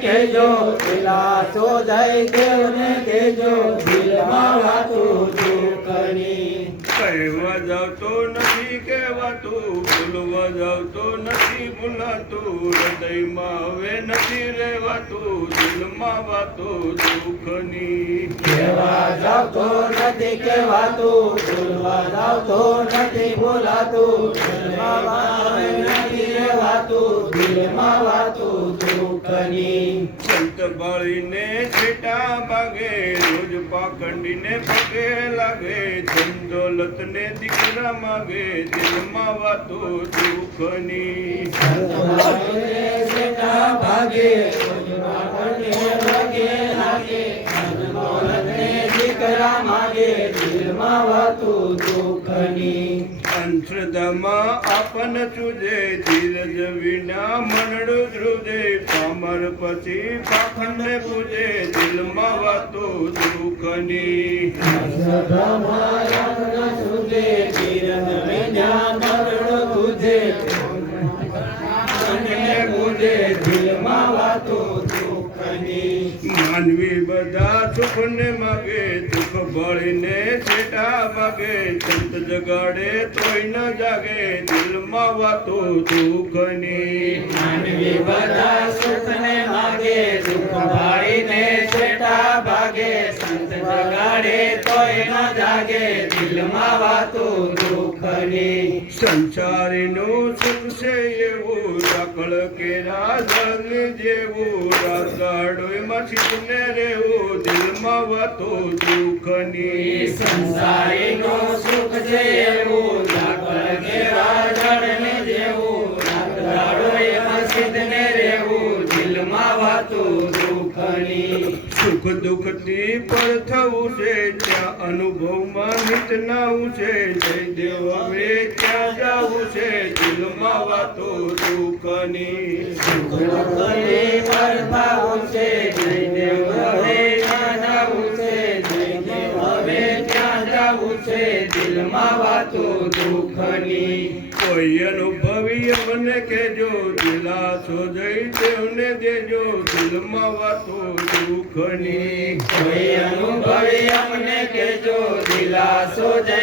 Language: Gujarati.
કેજો દિલાસો જય દેવને કેજો દિલમાં વાતું દુઃખની કહેવા જાવતો નથી કહેવાતું ભૂલવા જાવતો નથી ભૂલાતું હૃદયમાં હવે નથી રહેવાતું દિલમાં વાતો દુઃખની કહેવા જાવતો નથી કહેવાતું ભૂલવા જાવતો નથી ભૂલાતું દિલમાં નથી રહેવાતું દિલમાં વાતું દુઃખની સંત બાળીને છેટા ભાગે રોજ પાખંડીને પગે લાગે ધન દોલત ને દીકરા માગે દિલમાં વાતો દુઃખની ભાગે દીકરા માગે દિલમાં વાતું દુઃખની અંધશ્રદ્ધામાં આપન ચૂજે ધીરજ વિના મનડું ધ્રુજે પામર પછી પાખંડને પૂજે દિલમાં વાતો દુઃખની દિલમાં વાતો દુઃખની માનવી બધા સુખ ને માગે દુઃખ ભળીને છેટા ભાગે સંત જગાડે તોય ન જાગે દિલમાં વાતો દુઃખની માનવી બધા સુખ ને માગે દુઃખ ભાળીને છેટા ભાગે સંત જગાડે તોય ન જાગે દિલમાં વાતો દુઃખની સંસારીનું સુખ છે એવું રાખળ કેરા જળ જેવું રાગાડોમાં છીપને રહેવું દિલમાં વાતો દુઃખની સંસારીનો સુખ છે એવું લાકડ કેવા જળને જેવું રાગડાળોએ સિદ્ધને રહેવું દિલમાં વાતો દુઃખની સુખ દુઃખથી પર થવું છે ત્યાં અનુભવમાં નિત નાવું છે જય દેવ હવે ત્યાં જાવું છે દિલમાં વાતો દુઃખની સુખ દુઃખની પર થવું છે જય દેવ હવે ત્યાં જાવું છે જય દેવ હવે ત્યાં જાવું છે દિલમાં વાતો દુઃખની કોઈ અનુભવી મને કેજો દિલાસો જઈ દેવને દેજો દિલમાં વાતો દુઃખની કોઈ અનુભવી અમને કેજો દિલાસો જય